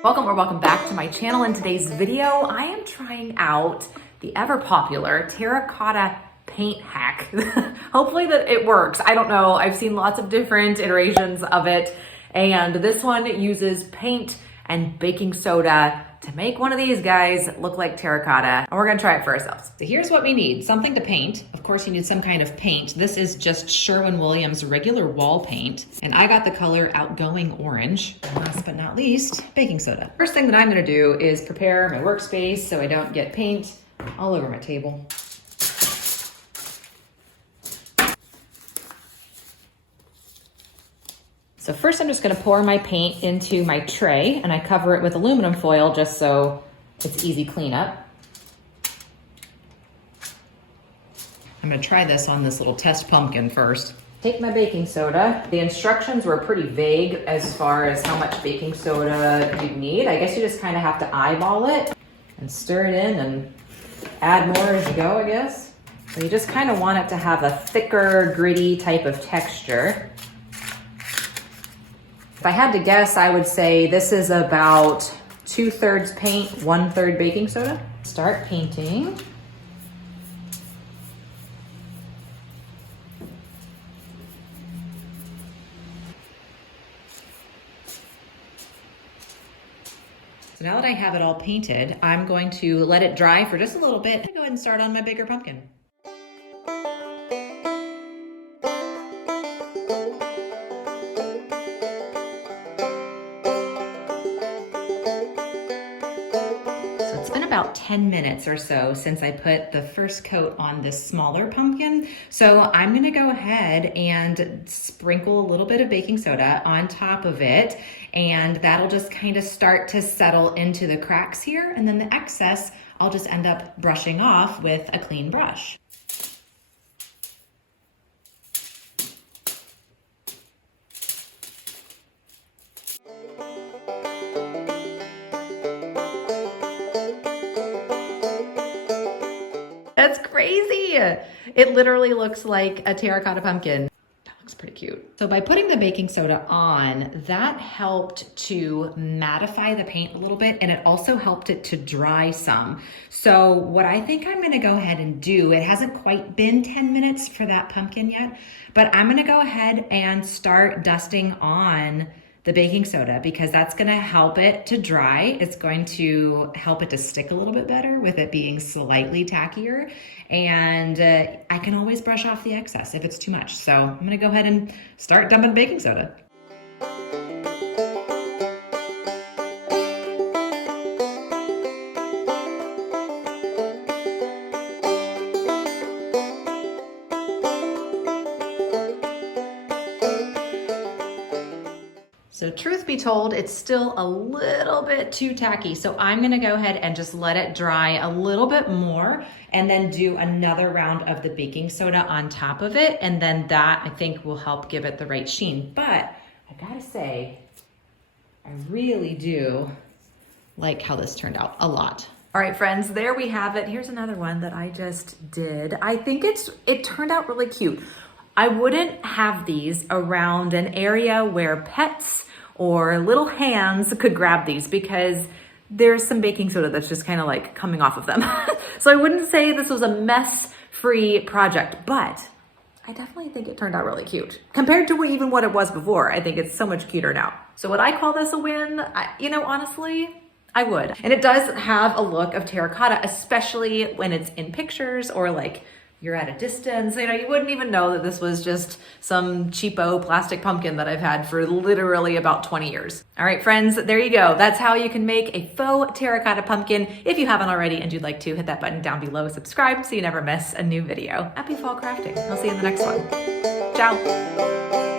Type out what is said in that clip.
Welcome back to my channel. In today's video, I am trying out the ever popular terracotta paint hack. Hopefully that it works. I don't know. I've seen lots of different iterations of it, and this one uses paint and baking soda to make one of these guys look like terracotta, and we're gonna try it for ourselves. So here's what we need, something to paint. Of course you need some kind of paint. This is just Sherwin-Williams regular wall paint, and I got the color Outgoing Orange. And last but not least, baking soda. First thing that I'm gonna do is prepare my workspace so I don't get paint all over my table. So first I'm just gonna pour my paint into my tray, and I cover it with aluminum foil just so it's easy cleanup. I'm gonna try this on this little test pumpkin first. Take my baking soda. The instructions were pretty vague as far as how much baking soda you need. I guess you just kind of have to eyeball it and stir it in and add more as you go, I guess. So you just kind of want it to have a thicker, gritty type of texture. If I had to guess, I would say this is about 2/3 paint, 1/3 baking soda. Start painting. So now that I have it all painted, I'm going to let it dry for just a little bit. Go ahead and start on my bigger pumpkin. About 10 minutes or so since I put the first coat on this smaller pumpkin. So I'm gonna go ahead and sprinkle a little bit of baking soda on top of it, and that'll just kind of start to settle into the cracks here, and then the excess I'll just end up brushing off with a clean brush. That's crazy. It literally looks like a terracotta pumpkin. That looks pretty cute. So by putting the baking soda on, that helped to mattify the paint a little bit, and it also helped it to dry some. So what I think I'm gonna go ahead and do, it hasn't quite been 10 minutes for that pumpkin yet, but I'm gonna go ahead and start dusting on the baking soda, because that's gonna help it to dry. It's going to help it to stick a little bit better with it being slightly tackier. And I can always brush off the excess if it's too much. So I'm gonna go ahead and start dumping baking soda. So truth be told, it's still a little bit too tacky. So I'm gonna go ahead and just let it dry a little bit more, and then do another round of the baking soda on top of it. And then that, I think, will help give it the right sheen. But I gotta say, I really do like how this turned out a lot. All right, friends, there we have it. Here's another one that I just did. I think it turned out really cute. I wouldn't have these around an area where pets or little hands could grab these, because there's some baking soda that's just kind of like coming off of them. So I wouldn't say this was a mess-free project, but I definitely think it turned out really cute. Compared to what it was before, I think it's so much cuter now. So would I call this a win? Honestly, I would. And it does have a look of terracotta, especially when it's in pictures or like you're at a distance. You wouldn't even know that this was just some cheapo plastic pumpkin that I've had for literally about 20 years. All right, friends, there you go. That's how you can make a faux terracotta pumpkin. If you haven't already and you'd like to, hit that button down below, subscribe so you never miss a new video. Happy fall crafting. I'll see you in the next one. Ciao.